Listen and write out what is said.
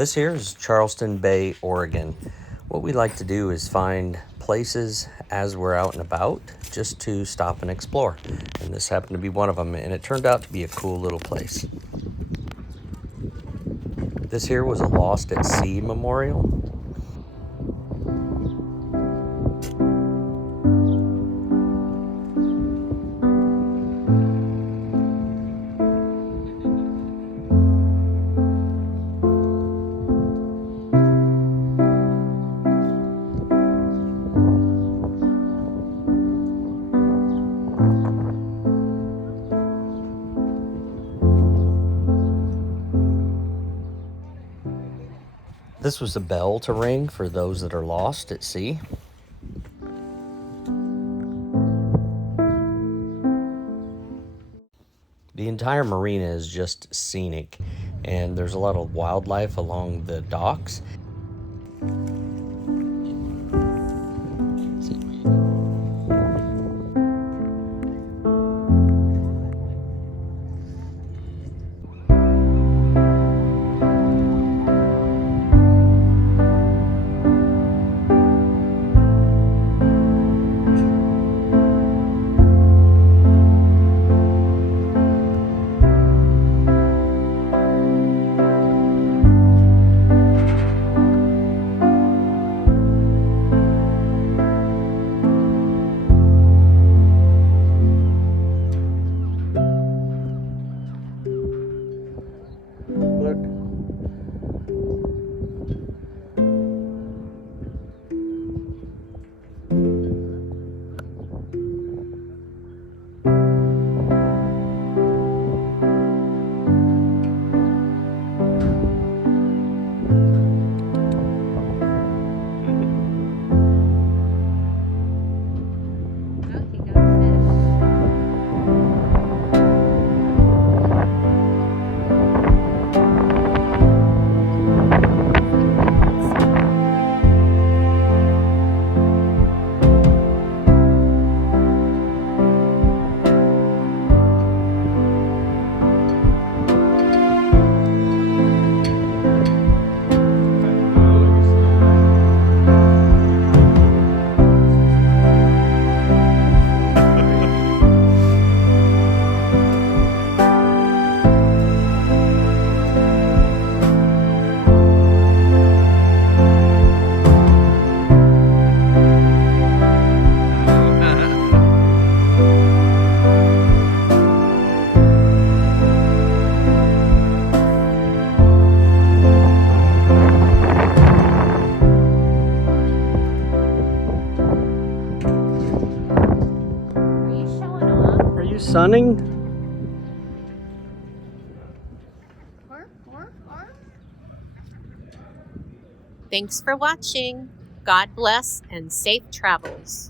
This here is Charleston Bay, Oregon. What we like to do is find places as we're out and about just to stop and explore. And this happened to be one of them, and it turned out to be a cool little place. This here was a Lost at Sea memorial. This was a bell to ring for those that are lost at sea. The entire marina is just scenic, and there's a lot of wildlife along the docks. Sunning? Thanks for watching. God bless and safe travels.